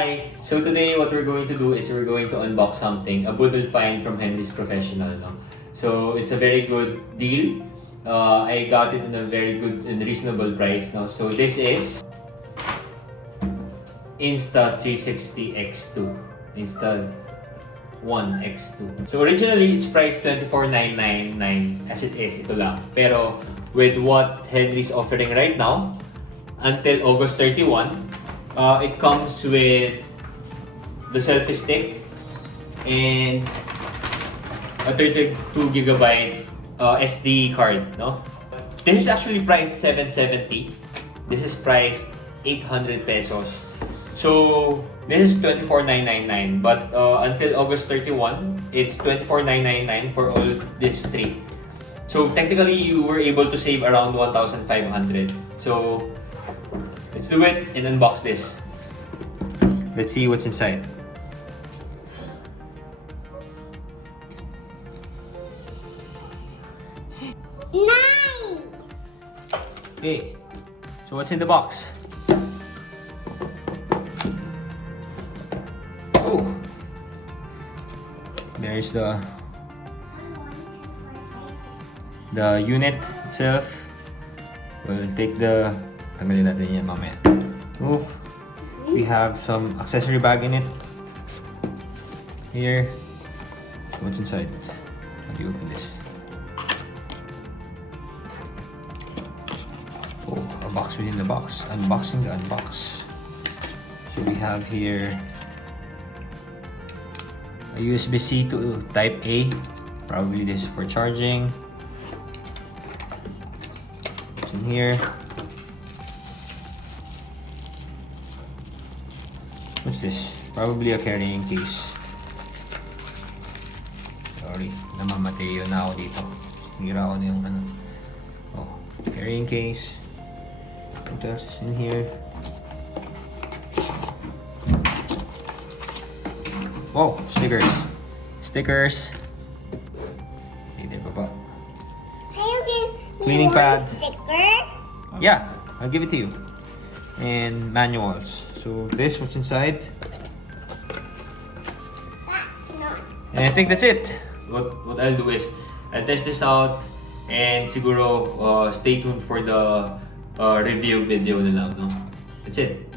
Hi! So today what we're going to do is we're going to unbox something, a Budol find from Henry's Professional. No? So it's a very good deal. I got it in a very good and reasonable price. No? So this is Insta360 X2. Insta1 X2. So originally it's priced $24,999 as it is, ito lang. Pero with what Henry's offering right now, until August 31, it comes with the selfie stick and a 32GB SD card. No, this is actually priced $770. This is priced 800 pesos. So this is $24,999. But until August 31, it's $24,999 for all these three. So technically, you were able to save around 1,500. So let's do it and unbox this. Let's see what's inside. Nice! Okay, so what's in the box? Oh, there's the unit itself. We'll take the tanggalin natin yan mamaya. Move. We have some accessory bag in it. Here. What's inside? How do you open this? Oh, a box within the box. Unboxing the unbox. So we have here a USB-C to Type A. Probably this is for charging. What's in here? What's this? Probably a carrying case. Sorry, namamateo na ako dito. Sinira ko na yung ano. Oh, carrying case. What else is in here? Oh, stickers. Stickers. Okay, there pa. Can you give me Cleaning one pad. sticker? Yeah, I'll give it to you. And manuals. So this, what's inside? That's not. And I think that's it. What I'll do is I'll test this out and siguro stay tuned for the review video na lang, no? That's it.